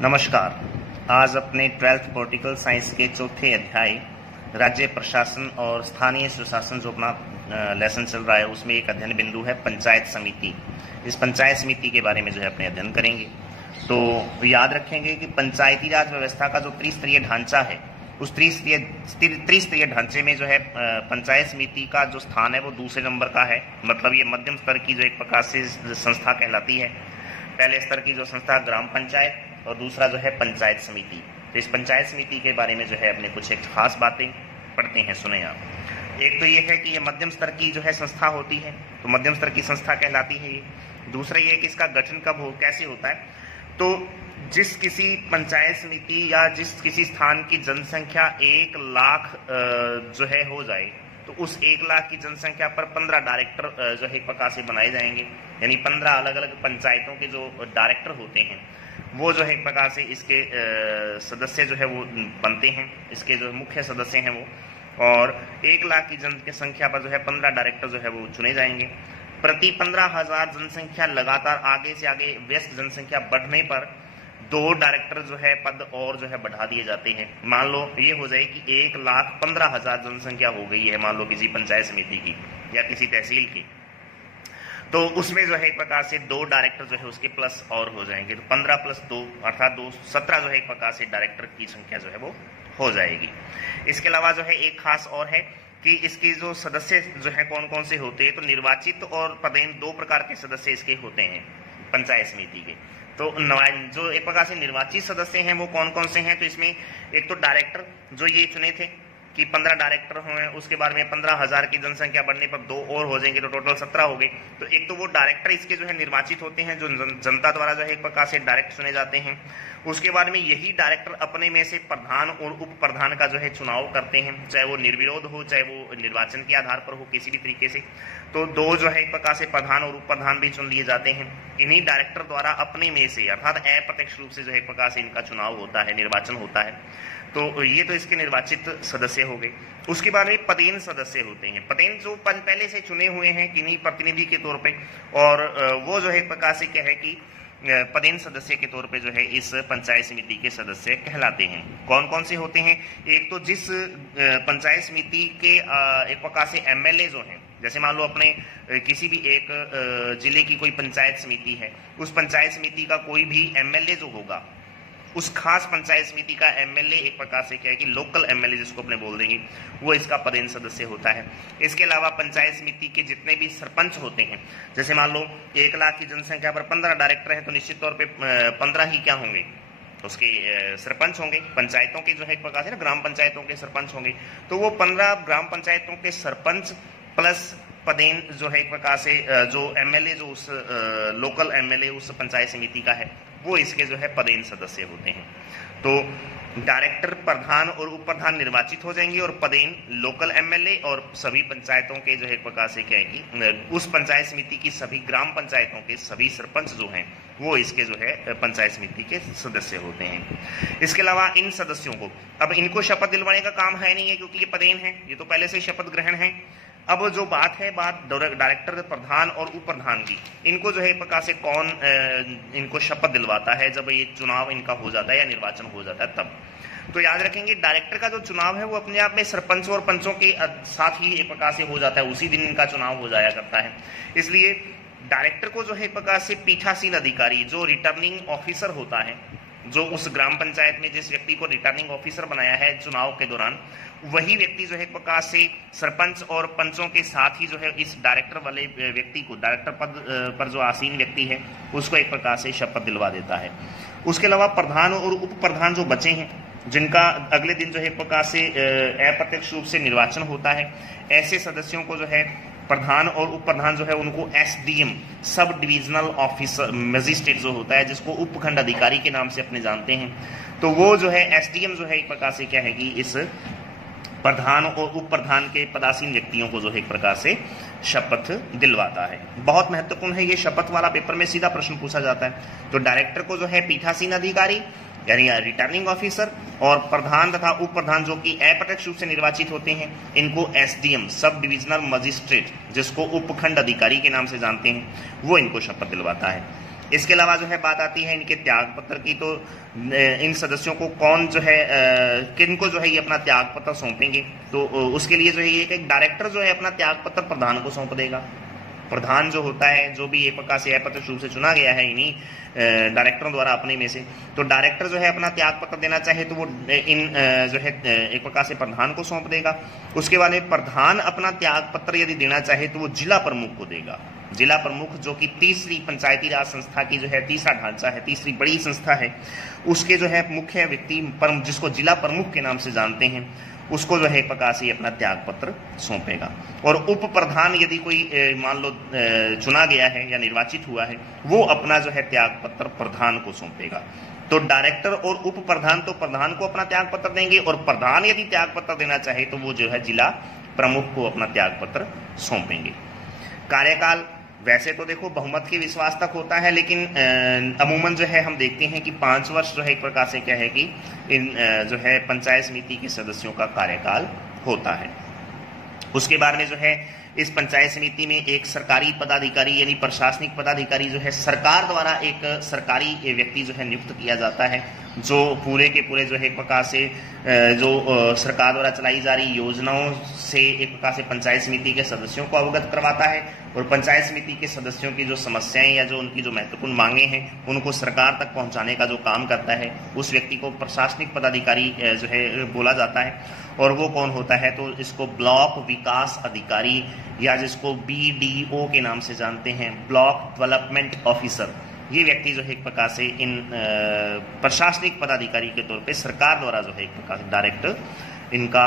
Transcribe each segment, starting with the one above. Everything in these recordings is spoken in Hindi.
नमस्कार। आज अपने 12th पॉलिटिकल साइंस के चौथे अध्याय राज्य प्रशासन और स्थानीय सुशासन जो अपना लेसन चल रहा है उसमें एक अध्ययन बिंदु है पंचायत समिति। इस पंचायत समिति के बारे में जो है अपने अध्ययन करेंगे। तो याद रखेंगे कि पंचायती राज व्यवस्था का जो त्रिस्तरीय ढांचा है उस त्रिस्तरीय ढांचे में जो है पंचायत समिति का जो स्थान है वो दूसरे नंबर का है। मतलब ये मध्यम स्तर की जो एक प्रकार से संस्था कहलाती है। पहले स्तर की जो संस्था ग्राम पंचायत और दूसरा जो है पंचायत समिति। तो इस पंचायत समिति के बारे में जो है अपने कुछ एक खास बातें पढ़ते हैं, सुने आप। एक तो ये है कि ये मध्यम स्तर की जो है संस्था होती है, तो मध्यम स्तर की संस्था कहलाती है ये। दूसरा ये कि इसका गठन कब हो, कैसे होता है। तो जिस किसी पंचायत समिति या जिस किसी स्थान की जनसंख्या 1 लाख जो है हो जाए तो उस 1 लाख की जनसंख्या पर 15 डायरेक्टर जो है एक प्रकार से बनाए जाएंगे। यानी 15 अलग अलग पंचायतों के जो डायरेक्टर होते हैं वो जो है एक प्रकार से इसके सदस्य जो है वो बनते हैं, इसके जो मुख्य सदस्य हैं वो। और 1 लाख की जनसंख्या पर जो है 15 डायरेक्टर जो है वो चुने जाएंगे। प्रति 15,000 जनसंख्या लगातार आगे से आगे व्यस्त जनसंख्या बढ़ने पर 2 डायरेक्टर जो है पद और जो है बढ़ा दिए जाते हैं। मान लो ये हो जाए कि 1,15,000 जनसंख्या हो गई है, मान लो किसी पंचायत समिति की या किसी तहसील की, तो उसमें जो है एक प्रकार से 2 डायरेक्टर जो है उसके प्लस और हो जाएंगे। तो 15 + 2 अर्थात 17 जो है एक प्रकार से डायरेक्टर की संख्या जो है वो हो जाएगी। इसके अलावा जो है एक खास और है कि इसके जो सदस्य जो है कौन कौन से होते हैं। तो निर्वाचित और पदेन 2 प्रकार के सदस्य इसके होते हैं पंचायत समिति के। तो जो एक प्रकार से निर्वाचित सदस्य हैं वो कौन कौन से हैं। तो इसमें एक तो डायरेक्टर जो ये चुने थे कि 15 डायरेक्टर हुए, उसके बाद में 15,000 की जनसंख्या बढ़ने पर 2 और हो जाएंगे, तो टोटल 17 हो गए। तो एक तो वो डायरेक्टर इसके जो है निर्वाचित होते हैं, जो जनता द्वारा जो है एक प्रकार से डायरेक्ट चुने जाते हैं। उसके बाद में यही डायरेक्टर अपने में से प्रधान और उप प्रधान का जो है चुनाव करते हैं, चाहे वो निर्विरोध हो, चाहे वो निर्वाचन के आधार पर हो, किसी भी तरीके से। तो 2 जो है एक प्रकार से प्रधान और उप प्रधान भी चुन लिए जाते हैं। इन्हीं डायरेक्टर द्वारा अपने में से अर्थात अप्रत्यक्ष रूप से जो है एक प्रकार से इनका चुनाव होता है, निर्वाचन होता है। तो ये तो इसके निर्वाचित सदस्य हो गए। उसके बाद में पदेन सदस्य होते हैं। पदेन जो पहले से चुने हुए हैं किन्हीं प्रतिनिधि के तौर पे, और वो जो है एक प्रकार से क्या है कि पदेन सदस्य के तौर पे जो है इस पंचायत समिति के सदस्य कहलाते हैं। कौन कौन से होते हैं। एक तो जिस पंचायत समिति के एक प्रकार से एमएलए जो हैं, जैसे मान लो अपने किसी भी एक जिले की कोई पंचायत समिति है, उस पंचायत समिति का कोई भी एमएलए जो होगा, उस खास पंचायत समिति का एमएलए एक प्रकार से क्या है कि लोकल एमएलए जिसको अपने बोल देंगे, वो इसका पदेन सदस्य होता है। इसके अलावा पंचायत समिति के जितने भी सरपंच होते हैं, जैसे मान लो 1 लाख की जनसंख्या पर 15 डायरेक्टर हैं, तो निश्चित तौर पे 15 ही क्या होंगे, उसके सरपंच होंगे। पंचायतों के जो है एक प्रकार से ना ग्राम पंचायतों के सरपंच होंगे। तो वो 15 ग्राम पंचायतों के सरपंच प्लस पदेन जो है एक प्रकार से जो एमएलए जो उस लोकल एमएलए उस पंचायत समिति का है, वो इसके जो है पदेन सदस्य होते हैं। तो डायरेक्टर, प्रधान और उप प्रधान निर्वाचित हो जाएंगे, और पदेन लोकल एमएलए और सभी पंचायतों के जो है एक प्रकार से क्या है कि उस पंचायत समिति की सभी ग्राम पंचायतों के सभी सरपंच जो हैं वो इसके जो है पंचायत समिति के सदस्य होते हैं। इसके अलावा इन सदस्यों को अब इनको शपथ दिलवाने का काम है नहीं है, क्योंकि ये पदेन है, ये तो पहले से शपथ ग्रहण है। अब जो बात है डायरेक्टर, प्रधान और उप प्रधान की, इनको जो है एक प्रकार से कौन इनको शपथ दिलवाता है जब ये चुनाव इनका हो जाता है या निर्वाचन हो जाता है तब। तो याद रखेंगे डायरेक्टर का जो चुनाव है वो अपने आप में सरपंचों और पंचों के साथ ही एक प्रकार से हो जाता है, उसी दिन इनका चुनाव हो जाया करता है। इसलिए डायरेक्टर को जो है एक प्रकार से पीठासीन अधिकारी, जो रिटर्निंग ऑफिसर होता है, जो उस ग्राम पंचायत में जिस व्यक्ति को रिटर्निंग ऑफिसर बनाया है चुनाव के दौरान, वही व्यक्ति जो है एक प्रकार से सरपंच और पंचों के साथ ही जो है इस डायरेक्टर वाले व्यक्ति को, डायरेक्टर पद पर जो आसीन व्यक्ति है उसको एक प्रकार से शपथ दिलवा देता है। उसके अलावा प्रधान और उप प्रधान जो बचे हैं, जिनका अगले दिन जो है एक प्रकार से अप्रत्यक्ष रूप से निर्वाचन होता है, ऐसे सदस्यों को जो है प्रधान और उप प्रधान जो है उनको SDM, sub divisional officer magistrate जो होता है, जिसको उपखंड अधिकारी के नाम से अपने जानते हैं, तो वो जो है एसडीएम जो है एक प्रकार से क्या है कि इस प्रधान और उप प्रधान के पदासीन व्यक्तियों को जो है एक प्रकार से शपथ दिलवाता है। बहुत महत्वपूर्ण है ये शपथ वाला, पेपर में सीधा प्रश्न पूछा जाता है। तो डायरेक्टर को जो है पीठासीन अधिकारी यानी रिटर्निंग ऑफिसर, और प्रधान तथा उप प्रधान जो कि अप्रत्यक्ष रूप से निर्वाचित होते हैं, इनको एसडीएम, सब डिविजनल मजिस्ट्रेट, जिसको उपखंड अधिकारी के नाम से जानते हैं, वो इनको शपथ दिलवाता है। इसके अलावा जो है बात आती है इनके त्याग पत्र की, तो इन सदस्यों को कौन जो है किनको जो है ये अपना त्याग पत्र सौंपेंगे, तो उसके लिए जो है ये एक डायरेक्टर जो है अपना त्याग पत्र प्रधान को सौंप देगा। प्रधान जो होता है, जो भी एक प्रकार से अप्रत्यक्ष रूप से चुना गया है इन्हीं डायरेक्टरों द्वारा अपने में से, तो डायरेक्टर जो है अपना त्याग पत्र देना चाहे तो वो इन जो है एक प्रकार से प्रधान को सौंप देगा। उसके बाद में प्रधान अपना त्याग पत्र यदि देना चाहे तो वो जिला प्रमुख को देगा। जिला प्रमुख जो कि तीसरी पंचायती राज संस्था की जो है तीसरा ढांचा है, तीसरी बड़ी संस्था है, उसके जो है मुख्य व्यक्ति जिसको जिला प्रमुख के नाम से जानते हैं, उसको जो है एक प्रकार से अपना त्याग पत्र सौंपेगा। और उप प्रधान यदि कोई मान लो चुना गया है या निर्वाचित हुआ है, वो अपना जो है त्याग पत्र प्रधान को सौंपेगा। तो डायरेक्टर और उप प्रधान तो प्रधान को अपना त्याग पत्र देंगे, और प्रधान यदि त्याग पत्र देना चाहे तो वो जो है जिला प्रमुख को अपना त्याग पत्र सौंपेंगे। कार्यकाल वैसे तो देखो बहुमत के विश्वास तक होता है, लेकिन अमूमन जो है हम देखते हैं कि 5 वर्ष जो है एक प्रकार से क्या है कि इन जो है पंचायत समिति के सदस्यों का कार्यकाल होता है। उसके बाद में जो है इस पंचायत समिति में एक सरकारी पदाधिकारी यानी प्रशासनिक पदाधिकारी जो है सरकार द्वारा एक सरकारी व्यक्ति जो है नियुक्त किया जाता है, जो पूरे के पूरे जो है एक प्रकार से जो सरकार द्वारा चलाई जा रही योजनाओं से एक प्रकार से पंचायत समिति के सदस्यों को अवगत करवाता है, और पंचायत समिति के सदस्यों की जो समस्याएं या जो उनकी जो महत्वपूर्ण मांगे हैं उनको सरकार तक पहुंचाने का जो काम करता है, उस व्यक्ति को प्रशासनिक पदाधिकारी जो है बोला जाता है। और वो कौन होता है, तो इसको ब्लॉक विकास अधिकारी या जिसको BDO के नाम से जानते हैं, ब्लॉक डेवलपमेंट ऑफिसर, ये व्यक्ति जो है एक प्रकार से इन प्रशासनिक पदाधिकारी के तौर पे सरकार द्वारा जो है एक प्रकार से डायरेक्टर इनका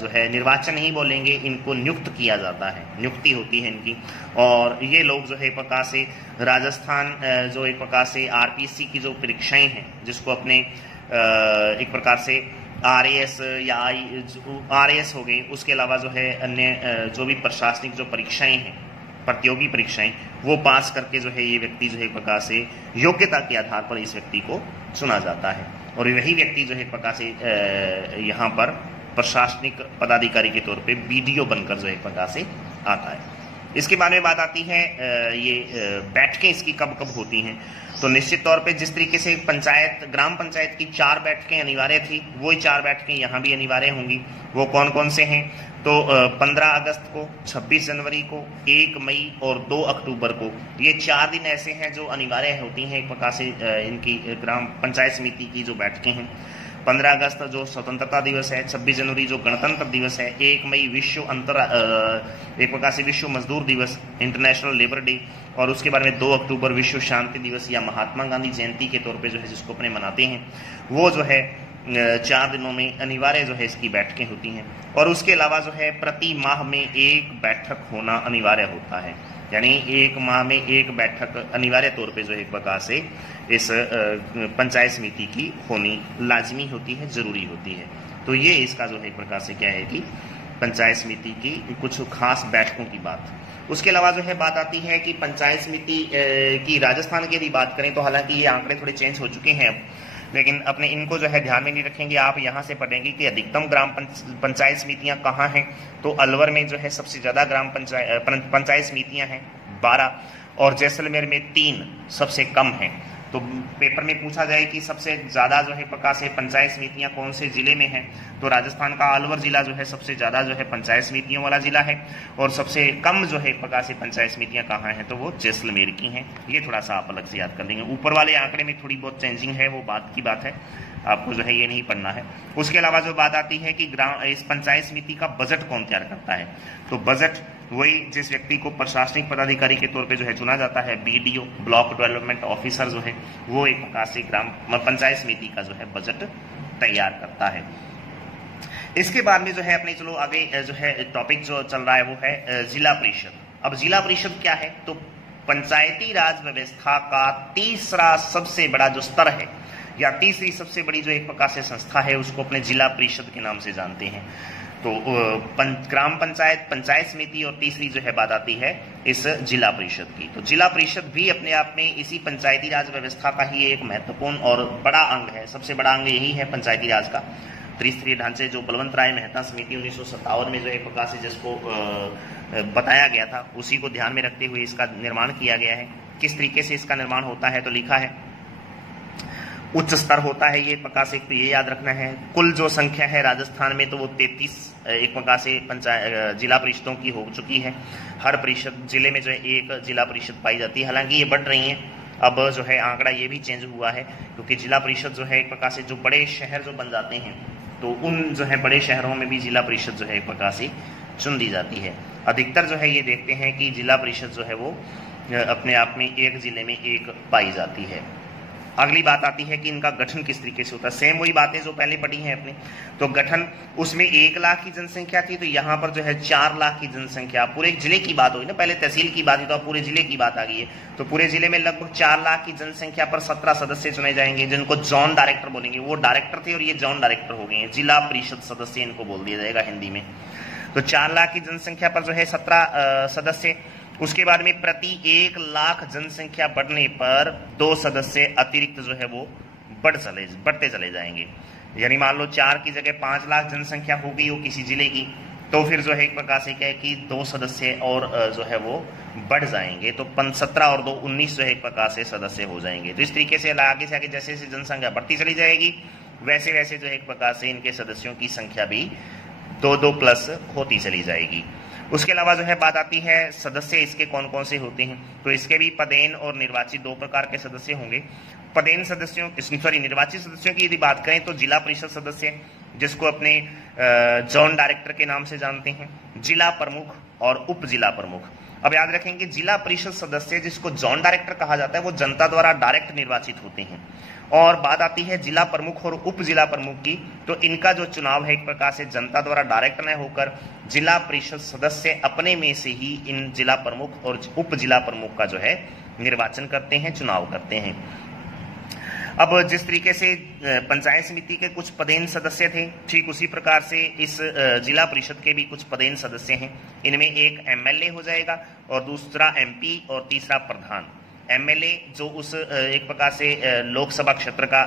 जो है निर्वाचन ही बोलेंगे, इनको नियुक्त किया जाता है, नियुक्ति होती है इनकी। और ये लोग जो है एक प्रकार से राजस्थान जो एक प्रकार से RPC की जो परीक्षाएं हैं, जिसको अपने एक प्रकार से RAS या RAS हो गई, उसके अलावा जो है अन्य जो भी प्रशासनिक जो परीक्षाएं हैं, प्रतियोगी परीक्षाएं, वो पास करके जो है ये व्यक्ति जो है एक प्रकार से योग्यता के आधार पर इस व्यक्ति को चुना जाता है, और वही व्यक्ति जो है एक प्रकार से यहाँ पर प्रशासनिक पदाधिकारी के तौर पे BDO बनकर जो है एक प्रकार से आता है। इसके बारे में बात आती है ये बैठकें इसकी कब कब होती हैं, तो निश्चित तौर पे जिस तरीके से ग्राम पंचायत की 4 बैठकें अनिवार्य थी, वही 4 बैठकें यहाँ भी अनिवार्य होंगी। वो कौन कौन से हैं, तो 15 अगस्त को, 26 जनवरी को, 1 मई और 2 अक्टूबर को, ये 4 दिन ऐसे हैं जो अनिवार्य होती हैं एक प्रकार से इनकी ग्राम पंचायत समिति की जो बैठकें हैं। 15 अगस्त जो स्वतंत्रता दिवस है, 26 जनवरी जो गणतंत्र दिवस है, 1 मई विश्व एक प्रकार से विश्व मजदूर दिवस, इंटरनेशनल लेबर डे, और उसके बाद में 2 अक्टूबर विश्व शांति दिवस या महात्मा गांधी जयंती के तौर पे जो है जिसको अपने मनाते हैं, वो जो है 4 दिनों में अनिवार्य जो है इसकी बैठकें होती हैं। और उसके अलावा जो है प्रति माह में 1 बैठक होना अनिवार्य होता है, यानी 1 माह में 1 बैठक अनिवार्य तौर पे जो है एक प्रकार से इस पंचायत समिति की होनी लाजमी होती है, जरूरी होती है। तो ये इसका जो है एक प्रकार से क्या है कि पंचायत समिति की कुछ खास बैठकों की बात। उसके अलावा जो है बात आती है कि पंचायत समिति की राजस्थान की यदि बात करें तो हालांकि ये आंकड़े थोड़े चेंज हो चुके हैं अब, लेकिन अपने इनको जो है ध्यान में नहीं रखेंगे। आप यहाँ से पढ़ेंगे कि अधिकतम ग्राम पंचायत समितियाँ कहाँ हैं, तो अलवर में जो है सबसे ज़्यादा ग्राम पंचायत समितियाँ हैं 12, और जैसलमेर में 3 सबसे कम हैं। तो पेपर में पूछा जाए कि सबसे ज़्यादा जो है प्रकार से पंचायत समितियाँ कौन से जिले में हैं, तो राजस्थान का अलवर जिला जो है सबसे ज़्यादा जो है पंचायत समितियों वाला जिला है, और सबसे कम जो है प्रकार से पंचायत समितियाँ कहाँ हैं, तो वो जैसलमेर की हैं। ये थोड़ा सा आप अलग से याद कर लेंगे। ऊपर वाले आंकड़े में थोड़ी बहुत चेंजिंग है, वो बात की बात है, आपको जो है ये नहीं पढ़ना है। उसके अलावा जो बात आती है कि इस पंचायत समिति का बजट कौन तैयार करता है, तो बजट वही जिस व्यक्ति को प्रशासनिक पदाधिकारी के तौर पे जो है चुना जाता है, BDO ब्लॉक डेवलपमेंट ऑफिसर जो है, वो एक प्रकार से ग्राम पंचायत समिति का जो है बजट तैयार करता है। इसके बाद में जो है अपने चलो आगे जो है टॉपिक जो चल रहा है वो है जिला परिषद। अब जिला परिषद क्या है, तो पंचायती राज व्यवस्था का तीसरा सबसे बड़ा जो स्तर है या तीसरी सबसे बड़ी जो एक प्रकार से संस्था है, उसको अपने जिला परिषद के नाम से जानते हैं। तो ग्राम पंचायत, पंचायत समिति, और तीसरी जो है बात आती है इस जिला परिषद की। तो जिला परिषद भी अपने आप में इसी पंचायती राज व्यवस्था का ही एक महत्वपूर्ण और बड़ा अंग है। सबसे बड़ा अंग यही है पंचायती राज का। त्रिस्तरीय ढांचे जो बलवंत राय मेहता समिति 1957 में जो एक प्रकार से जिसको बताया गया था, उसी को ध्यान में रखते हुए इसका निर्माण किया गया है। किस तरीके से इसका निर्माण होता है, तो लिखा है उच्च स्तर होता है ये एक प्रकार से, तो ये याद रखना है। कुल जो संख्या है राजस्थान में तो वो 33 एक प्रकार से जिला परिषदों की हो चुकी है। हर परिषद जिले में जो है एक जिला परिषद पाई जाती है। हालांकि ये बढ़ रही है, अब जो है आंकड़ा ये भी चेंज हुआ है, क्योंकि जिला परिषद जो है एक प्रकार से जो बड़े शहर जो बन जाते हैं तो उन जो है बड़े शहरों में भी जिला परिषद जो है एक प्रकार से चुन दी जाती है। अधिकतर जो है ये देखते हैं कि जिला परिषद जो है वो अपने आप में एक जिले में एक पाई जाती है। अगली बात आती है कि इनका गठन किस तरीके से होता है। सेम वही बातें जो पहले पढ़ी हैं अपने। तो गठन उसमें 1 लाख की जनसंख्या थी, तो यहाँ पर जो है 4 लाख की जनसंख्या, पूरे जिले की बात हुई ना, पहले तहसील की बात हुई तो अब पूरे जिले की बात आ गई है। तो पूरे जिले में लगभग 4 लाख की जनसंख्या पर 17 सदस्य चुने जाएंगे, जिनको जॉन डायरेक्टर बोलेंगे। वो डायरेक्टर थे और ये जॉन डायरेक्टर हो गए हैं, जिला परिषद सदस्य इनको बोल दिया जाएगा हिंदी में। तो 4 लाख की जनसंख्या पर जो है 17 सदस्य। उसके बाद में प्रति 1 लाख जनसंख्या बढ़ने पर 2 सदस्य अतिरिक्त जो है वो बढ़ते चले जाएंगे। यानी मान लो 4 की जगह 5 लाख जनसंख्या हो गई हो किसी जिले की, तो फिर जो है एक प्रकार से क्या है कि 2 सदस्य और जो है वो बढ़ जाएंगे। तो 17 और 2 19 जो है एक प्रकार से सदस्य हो जाएंगे। तो इस तरीके से आगे से आगे जैसे जैसे जनसंख्या बढ़ती चली जाएगी वैसे वैसे जो है एक प्रकार से इनके सदस्यों की संख्या भी 2-2 प्लस होती चली जाएगी। उसके अलावा जो है बात आती है सदस्य इसके कौन कौन से होते हैं। तो इसके भी पदेन और निर्वाचित 2 प्रकार के सदस्य होंगे। पदेन सदस्यों निर्वाचित सदस्यों की यदि बात करें तो जिला परिषद सदस्य, जिसको अपने जॉन डायरेक्टर के नाम से जानते हैं, जिला प्रमुख और उप जिला प्रमुख। अब याद रखेंगे जिला परिषद सदस्य जिसको जॉन डायरेक्टर कहा जाता है वो जनता द्वारा डायरेक्ट निर्वाचित होते हैं। और बात आती है जिला प्रमुख और उप जिला प्रमुख की, तो इनका जो चुनाव है एक प्रकार से जनता द्वारा डायरेक्ट न होकर जिला परिषद सदस्य अपने में से ही इन जिला प्रमुख और उप जिला प्रमुख का जो है निर्वाचन करते हैं, चुनाव करते हैं। अब जिस तरीके से पंचायत समिति के कुछ पदेन सदस्य थे, ठीक उसी प्रकार से इस जिला परिषद के भी कुछ पदेन सदस्य हैं। इनमें एक एमएलए हो जाएगा और दूसरा एमपी और तीसरा प्रधान। एमएलए जो उस एक प्रकार से लोकसभा क्षेत्र का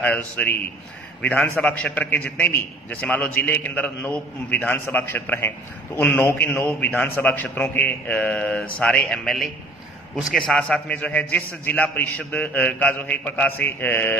विधानसभा क्षेत्र के जितने भी, जैसे मान लो जिले के अंदर 9 विधानसभा क्षेत्र हैं, तो उन 9 के 9 विधानसभा क्षेत्रों के सारे एमएलए, उसके साथ साथ में जो है जिस जिला परिषद का जो है एक प्रकार से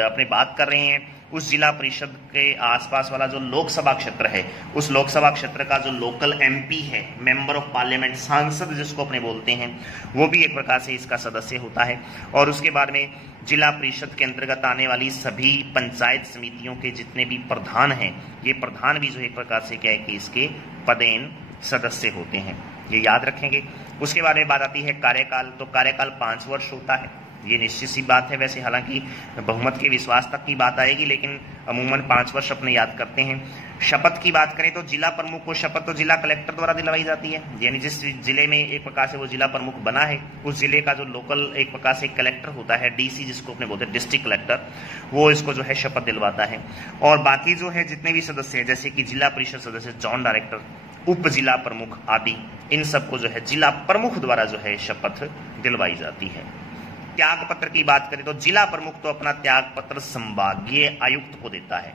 अपनी बात कर रहे हैं उस जिला परिषद के आसपास वाला जो लोकसभा क्षेत्र है, उस लोकसभा क्षेत्र का जो लोकल एमपी है, मेंबर ऑफ पार्लियामेंट, सांसद जिसको अपने बोलते हैं, वो भी एक प्रकार से इसका सदस्य होता है। और उसके बाद में जिला परिषद के अंतर्गत आने वाली सभी पंचायत समितियों के जितने भी प्रधान हैं, ये प्रधान भी जो एक प्रकार से क्या है कि इसके पदेन सदस्य होते हैं, ये याद रखेंगे। उसके बारे में बात आती है कार्यकाल। तो कार्यकाल 5 वर्ष होता है, ये निश्चित सी बात है। वैसे हालांकि बहुमत के विश्वास तक की बात आएगी, लेकिन अमूमन 5 वर्ष अपने याद करते हैं। शपथ की बात करें तो जिला प्रमुख को शपथ तो जिला कलेक्टर द्वारा दिलवाई जाती है, यानी जिस जिले में एक प्रकार से वो जिला प्रमुख बना है उस जिले का जो लोकल एक प्रकार से कलेक्टर होता है, डीसी जिसको अपने बोलते हैं, डिस्ट्रिक्ट कलेक्टर, वो इसको जो है शपथ दिलवाता है। और बाकी जो है जितने भी सदस्य हैं, जैसे कि जिला परिषद सदस्य, जॉन डायरेक्टर, उप जिला प्रमुख आदि, इन सबको जो है जिला प्रमुख द्वारा जो है शपथ दिलवाई जाती है। त्याग पत्र की बात करें तो जिला प्रमुख तो अपना त्याग पत्र संभागीय आयुक्त को देता है।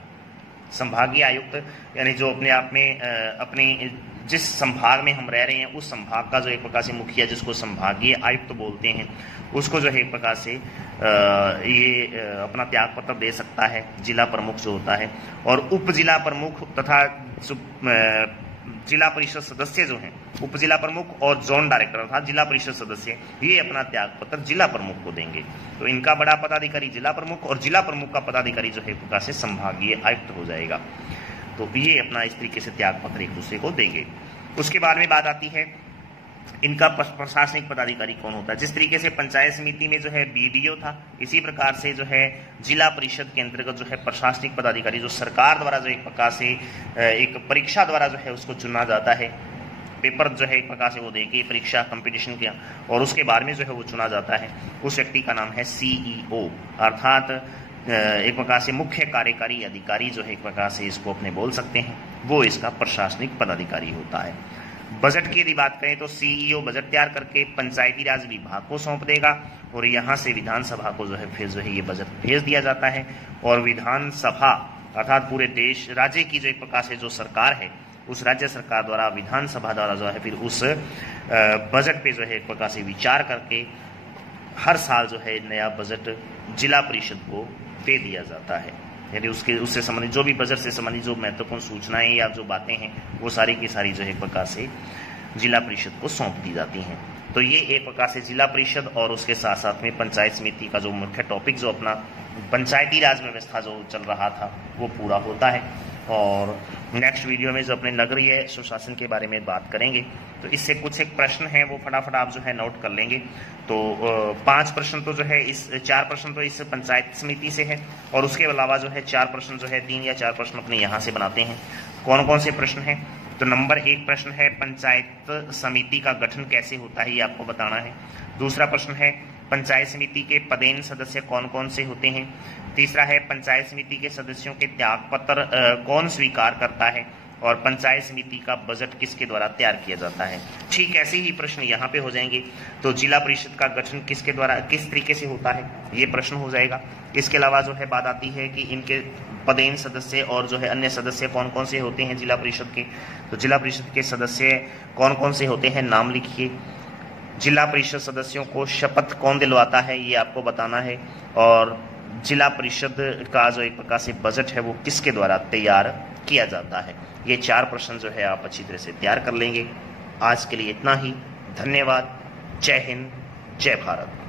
संभागीय आयुक्त यानी जो अपने आप में अपने जिस संभाग में हम रह रहे हैं उस संभाग का जो एक प्रकार से मुखिया, जिसको संभागीय आयुक्त बोलते हैं, उसको जो है एक प्रकार से ये अपना त्याग पत्र दे सकता है जिला प्रमुख जो होता है। और उप जिला प्रमुख तथा जिला परिषद सदस्य जो हैं, उप जिला प्रमुख और जोन डायरेक्टर अर्थात जिला परिषद सदस्य, ये अपना त्याग पत्र जिला प्रमुख को देंगे। तो इनका बड़ा पदाधिकारी जिला प्रमुख और जिला प्रमुख का पदाधिकारी जो है एक प्रकार से संभागीय आयुक्त हो जाएगा। तो ये अपना इस तरीके से त्याग पत्र एक दूसरे को देंगे। उसके बाद में बात आती है इनका प्रशासनिक पदाधिकारी कौन होता है। जिस तरीके से पंचायत समिति में जो है बीडीओ था, इसी प्रकार से जो है जिला परिषद के अंतर्गत जो है प्रशासनिक पदाधिकारी, जो सरकार द्वारा जो एक प्रकार से एक परीक्षा द्वारा जो है उसको चुना जाता है, पेपर जो है एक प्रकार से वो देके परीक्षा कंपटीशन किया और उसके बाद में जो है वो चुना जाता है, उस व्यक्ति का नाम है सीईओ, अर्थात एक प्रकार से मुख्य कार्यकारी अधिकारी जो है एक प्रकार से इसको अपने बोल सकते हैं, वो इसका प्रशासनिक पदाधिकारी होता है। बजट की यदि बात करें तो सीईओ बजट तैयार करके पंचायती राज विभाग को सौंप देगा और यहाँ से विधानसभा को जो है फिर जो है ये बजट भेज दिया जाता है। और विधानसभा अर्थात पूरे देश राज्य की जो एक प्रकार से जो सरकार है, उस राज्य सरकार द्वारा विधानसभा द्वारा जो है फिर उस बजट पे जो है एक प्रकार से विचार करके हर साल जो है नया बजट जिला परिषद को दे दिया जाता है, यानी उससे संबंधित जो भी बजट से संबंधित जो महत्वपूर्ण सूचनाएं या जो बातें हैं वो सारी की सारी जो है एक प्रकार से जिला परिषद को सौंप दी जाती हैं। तो ये एक प्रकार से जिला परिषद और उसके साथ साथ में पंचायत समिति का जो मुख्य टॉपिक जो अपना पंचायती राज व्यवस्था जो चल रहा था वो पूरा होता है। और नेक्स्ट वीडियो में जो अपने नगरीय सुशासन के बारे में बात करेंगे, तो इससे कुछ एक प्रश्न है वो फटाफट आप जो है नोट कर लेंगे। तो 5 प्रश्न तो जो है 4 प्रश्न तो इस पंचायत समिति से है, और उसके अलावा जो है 4 प्रश्न जो है 3 या 4 प्रश्न अपने यहाँ से बनाते हैं। कौन कौन से प्रश्न हैं? तो नंबर 1 प्रश्न है पंचायत समिति का गठन कैसे होता है, ये आपको बताना है। दूसरा प्रश्न है पंचायत समिति के पदेन सदस्य कौन कौन से होते हैं। तीसरा है पंचायत समिति के सदस्यों के त्याग पत्र कौन स्वीकार करता है, और पंचायत समिति का बजट किसके द्वारा तैयार किया जाता है। ठीक ऐसे ही प्रश्न यहाँ पे हो जाएंगे। तो जिला परिषद का गठन किसके द्वारा किस तरीके से होता है, ये प्रश्न हो जाएगा। इसके अलावा जो है बात आती है कि इनके पदेन सदस्य और जो है अन्य सदस्य कौन कौन से होते हैं जिला परिषद के। तो जिला परिषद के सदस्य कौन कौन से होते हैं, नाम लिखिए। जिला परिषद सदस्यों को शपथ कौन दिलवाता है, ये आपको बताना है। और जिला परिषद का जो एक प्रकार से बजट है वो किसके द्वारा तैयार किया जाता है। ये 4 प्रश्न जो है आप अच्छी तरह से तैयार कर लेंगे। आज के लिए इतना ही। धन्यवाद। जय हिंद, जय भारत।